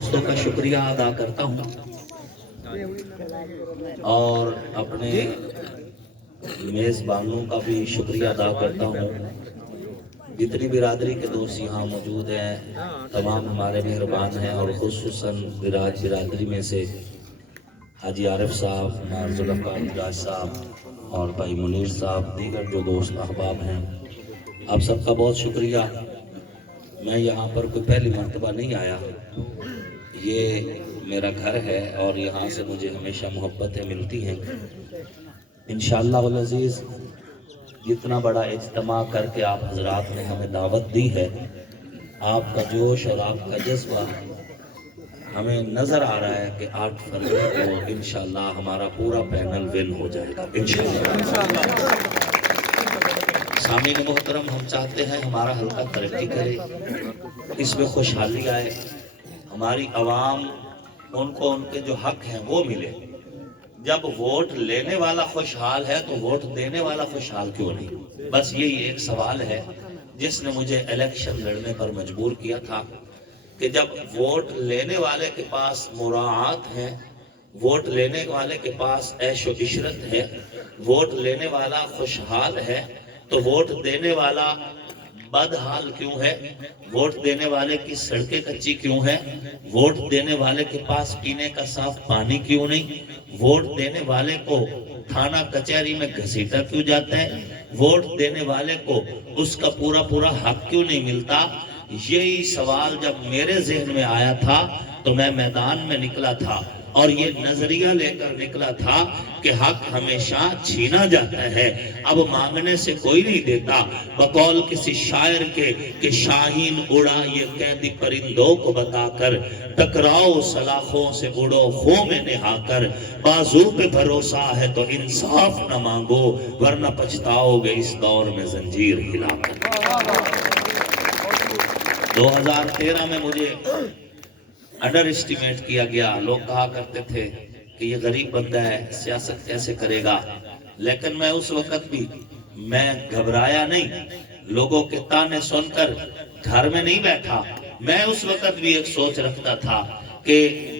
دوستوں کا شکریہ ادا کرتا ہوں اور اپنے میزبانوں کا بھی شکریہ ادا کرتا ہوں۔ جتنی برادری کے دوست یہاں موجود ہیں تمام ہمارے مہربان ہیں، اور خصوصاً برادری میں سے حاجی عارف صاحب، ذوالفقار مجاج صاحب اور بھائی منیر صاحب، دیگر جو دوست احباب ہیں، آپ سب کا بہت شکریہ۔ میں یہاں پر کوئی پہلی مرتبہ نہیں آیا، یہ میرا گھر ہے اور یہاں سے مجھے ہمیشہ محبتیں ملتی ہیں۔ انشاءاللہ العزیز جتنا بڑا اجتماع کر کے آپ حضرات نے ہمیں دعوت دی ہے، آپ کا جوش اور آپ کا جذبہ ہمیں نظر آ رہا ہے کہ 8 فروری کو انشاءاللہ ہمارا پورا پینل ون ہو جائے گا انشاءاللہ۔ سامعین محترم، ہم چاہتے ہیں ہمارا حلقہ ترقی کرے، اس میں خوشحالی آئے، ہماری عوام ان کو ان کے جو حق ہیں وہ ملے۔ جب ووٹ لینے والا خوشحال ہے تو ووٹ دینے والا خوشحال کیوں نہیں؟ بس یہی ایک سوال ہے جس نے مجھے الیکشن لڑنے پر مجبور کیا تھا کہ جب ووٹ لینے والے کے پاس مراعات ہے، ووٹ لینے والے کے پاس عیش و عشرت ہے، ووٹ لینے والا خوشحال ہے، تو ووٹ دینے والا بدحال کیوں ہے؟ ووٹ دینے والے کی سڑکیں کچی کیوں ہیں؟ ووٹ دینے والے کے پاس پینے کا صاف پانی کیوں نہیں؟ ووٹ دینے والے کو تھانہ کچہری میں گھسیٹا کیوں جاتا ہے؟ ووٹ دینے والے کو اس کا پورا حق کیوں نہیں ملتا؟ یہی سوال جب میرے ذہن میں آیا تھا تو میں میدان میں نکلا تھا اور یہ نظریہ لے کر نکلا تھا کہ حق ہمیشہ چھینا جاتا ہے، اب مانگنے سے کوئی نہیں دیتا۔ بقول کسی شاعر کے کہ شاہین اڑا یہ قیدی پرندوں کو بتا کر، ٹکراؤ سلاخوں سے اڑو خوں میں نہا کر، بازو پہ بھروسہ ہے تو انصاف نہ مانگو ورنہ پچھتاؤ گے اس دور میں زنجیر ہلا کر۔ 2013 میں مجھے انڈر اسٹیمیٹ کیا گیا، لوگ کہا کرتے تھے کہ یہ غریب بندہ ہے، سیاست کیسے کرے گا، لیکن میں اس وقت بھی میں گھبرایا نہیں، لوگوں کے تانے سن کر گھر میں نہیں بیٹھا۔ میں اس وقت بھی ایک سوچ رکھتا تھا کہ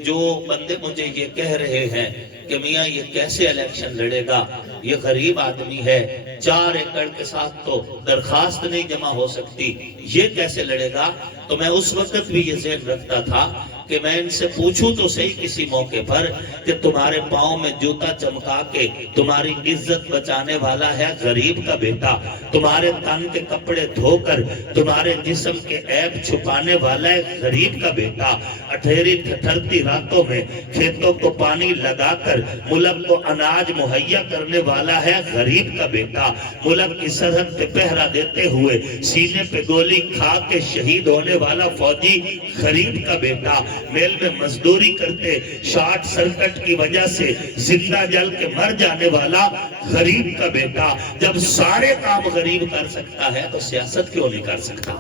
جو بندے مجھے یہ کہہ رہے ہیں کہ میاں یہ کیسے الیکشن لڑے گا، یہ غریب آدمی ہے، 4 ایکڑ کے ساتھ تو درخواست نہیں جمع ہو سکتی، یہ کیسے لڑے گا؟ تو میں اس وقت بھی یہ ذہن رکھتا تھا کہ میں ان سے پوچھوں تو صحیح کسی موقع پر کہ تمہارے پاؤں میں جوتا چمکا کے تمہاری عزت بچانے والا ہے غریب کا بیٹا، تمہارے تن کے کپڑے دھو کر تمہارے جسم کے عیب چھپانے والا ہے غریب کا بیٹا، اٹھیری ٹھٹھرتی راتوں میں کھیتوں کو پانی لگا کر ملک کو اناج مہیا کرنے والا ہے غریب کا بیٹا، ملک کی سرحد پہ پہرا دیتے ہوئے سینے پہ گولی کھا کے شہید ہونے والا فوجی غریب کا بیٹا، میل میں مزدوری کرتے شارٹ سرکٹ کی وجہ سے زندہ جل کے مر جانے والا غریب کا بیٹا۔ جب سارے کام غریب کر سکتا ہے تو سیاست کیوں نہیں کر سکتا؟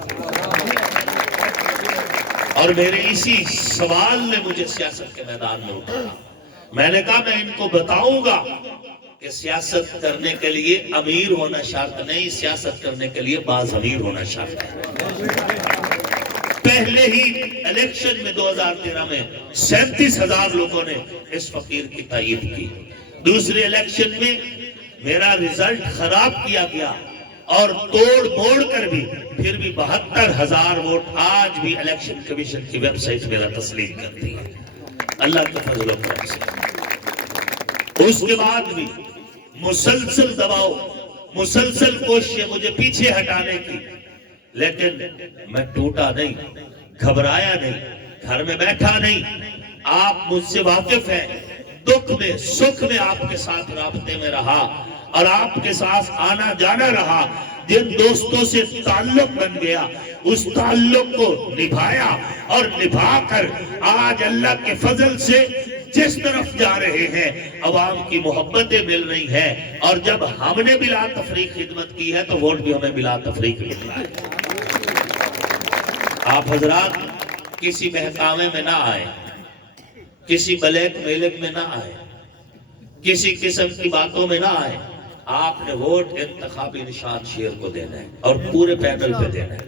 اور میرے اسی سوال نے مجھے سیاست کے میدان میں اٹھایا۔ میں نے کہا میں ان کو بتاؤں گا کہ سیاست کرنے کے لیے امیر ہونا شرط نہیں، سیاست کرنے کے لیے باضمیر ہونا شرط ہے۔ پہلے ہی الیکشن میں 2013 میں 37,000 لوگوں نے اس فقیر کی تائید کی۔ دوسرے الیکشن میں میرا رزلٹ خراب کیا گیا اور توڑ موڑ کر بھی پھر بھی 72,000 ووٹ آج بھی الیکشن کمیشن کی ویب سائٹ میرا تسلیم کرتی ہے، اللہ کے فضل و کرم سے۔ اس کے بعد بھی مسلسل دباؤ، مسلسل کوششیں مجھے پیچھے ہٹانے کی، لیکن میں ٹوٹا نہیں، گھبرایا نہیں، گھر میں بیٹھا نہیں۔ آپ مجھ سے واقف ہیں، دکھ میں سکھ میں آپ کے ساتھ رابطے میں رہا اور آپ کے ساتھ آنا جانا رہا، جن دوستوں سے تعلق بن گیا اس تعلق کو نبھایا اور نبھا کر آج اللہ کے فضل سے جس طرف جا رہے ہیں عوام کی محبتیں مل رہی ہیں، اور جب ہم نے بلا تفریق خدمت کی ہے تو ووٹ بھی ہمیں بلا تفریق مل رہا ہے۔ آپ حضرات کسی محکمے میں نہ آئے، کسی بلیک میلک میں نہ آئے، کسی قسم کی باتوں میں نہ آئے، آپ نے ووٹ انتخابی نشان شیر کو دینا ہے اور پورے پینل پہ دینا ہے۔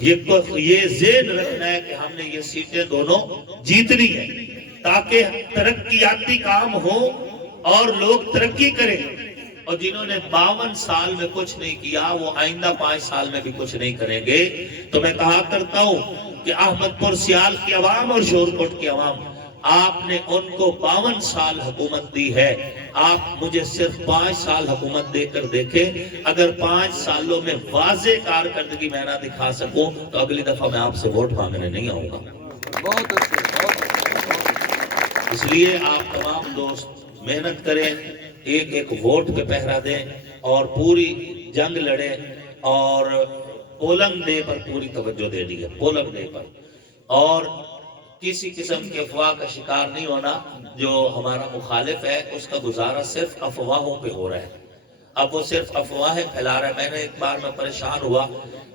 یہ ذہن رکھنا ہے کہ ہم نے یہ سیٹیں دونوں جیتنی ہیں تاکہ ترقیاتی کام ہو اور لوگ ترقی کریں، اور جنہوں نے 52 سال میں کچھ نہیں کیا وہ آئندہ 5 سال میں بھی کچھ نہیں کریں گے۔ تو میں کہا کرتا ہوں کہ احمد پور سیال کی عوام اور شورکوٹ کی عوام، آپ نے ان کو 52 سال حکومت دی ہے، آپ مجھے صرف 5 سال حکومت دے کر دیکھیں، اگر 5 سالوں میں واضح کارکردگی میں نہ دکھا سکوں تو اگلی دفعہ میں آپ سے ووٹ مانگنے نہیں آؤں گا۔ بہت اچھے۔ اس لیے آپ تمام دوست محنت کریں، ایک ایک ووٹ پہ پہرا دیں اور پوری جنگ لڑیں، اور پولنگ ڈے پر پوری توجہ دے دی ہے، پولنگ ڈے پر، اور کسی قسم کی افواہ کا شکار نہیں ہونا۔ جو ہمارا مخالف ہے اس کا گزارا صرف افواہوں پہ ہو رہا ہے، اب وہ صرف افواہیں پھیلا رہا ہے۔ میں نے ایک بار میں پریشان ہوا،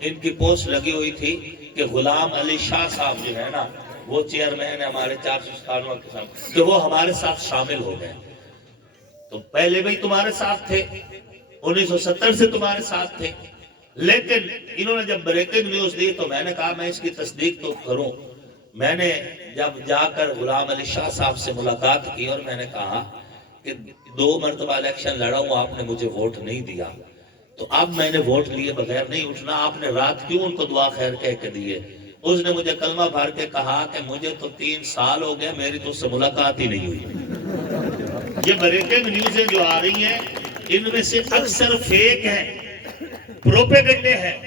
ان کی پوسٹ لگی ہوئی تھی کہ غلام علی شاہ صاحب جو ہے نا وہ چیئرمین ہے ہمارے 497 کے ساتھ، کہ وہ ہمارے ساتھ شامل ہو گئے۔ تو پہلے بھی تمہارے ساتھ تھے، 1970 سے تمہارے ساتھ تھے، لیکن انہوں نے جب بریکنگ نیوز دی تو میں نے کہا میں اس کی تصدیق تو کروں۔ میں نے جب جا کر غلام علی شاہ صاحب سے ملاقات کی اور میں نے کہا کہ 2 مرتبہ الیکشن لڑا ہوں، آپ نے مجھے ووٹ نہیں دیا، تو اب میں نے ووٹ لیے بغیر نہیں اٹھنا، آپ نے رات کیوں ان کو دعا خیر کہہ کے دیے؟ اس نے مجھے کلمہ بھر کے کہا کہ مجھے تو 3 سال ہو گئے میری تو اس سے ملاقات ہی نہیں ہوئی۔ یہ بریکنگ نیوزیں جو آ رہی ہیں ان میں سے اکثر فیک ہیں، پروپیگنڈے ہیں،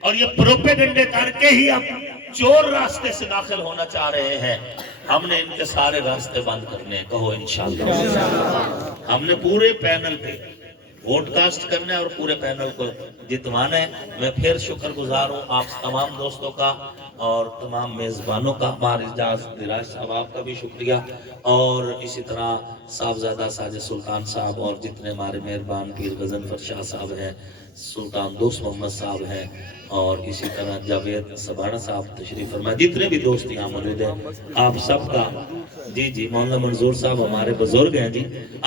اور یہ پروپیگنڈے کر کے ہی اب چور راستے سے داخل ہونا چاہ رہے ہیں۔ ہم نے ان کے سارے راستے بند کرنے، کہو انشاءاللہ۔ ہم نے پورے پینل پہ ووٹ کاسٹ کرنا ہے اور پورے پینل کو جتوانا ہے۔ میں پھر شکر گزار ہوں آپ تمام دوستوں کا اور تمام میزبانوں کا، ہمارے اجاز دراج صاحب آپ کا بھی شکریہ، اور اسی طرح صاحبزادہ ساجد سلطان صاحب اور جتنے ہمارے مہربان پیر غضنفر شاہ صاحب ہیں، سلطان دوست محمد صاحب ہیں، اور اسی طرح جاوید سبانہ صاحب تشریف فرمائے، جتنے بھی دوست یہاں موجود ہیں، آپ سب کا جی مولانا منظور صاحب ہمارے بزرگ ہیں، جی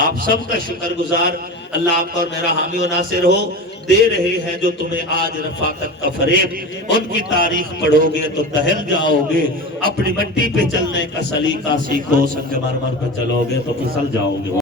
آپ سب کا شکر گزار۔ اللہ آپ کا اور میرا حامی و ناصر ہو۔ دے رہے ہیں جو تمہیں آج رفاقت کا فریب، ان کی تاریخ پڑھو گے تو دہل جاؤ گے، اپنی مٹی پہ چلنے کا سلیقہ سیکھو، سنگ مرمر پہ چلو گے تو پھسل جاؤ گے۔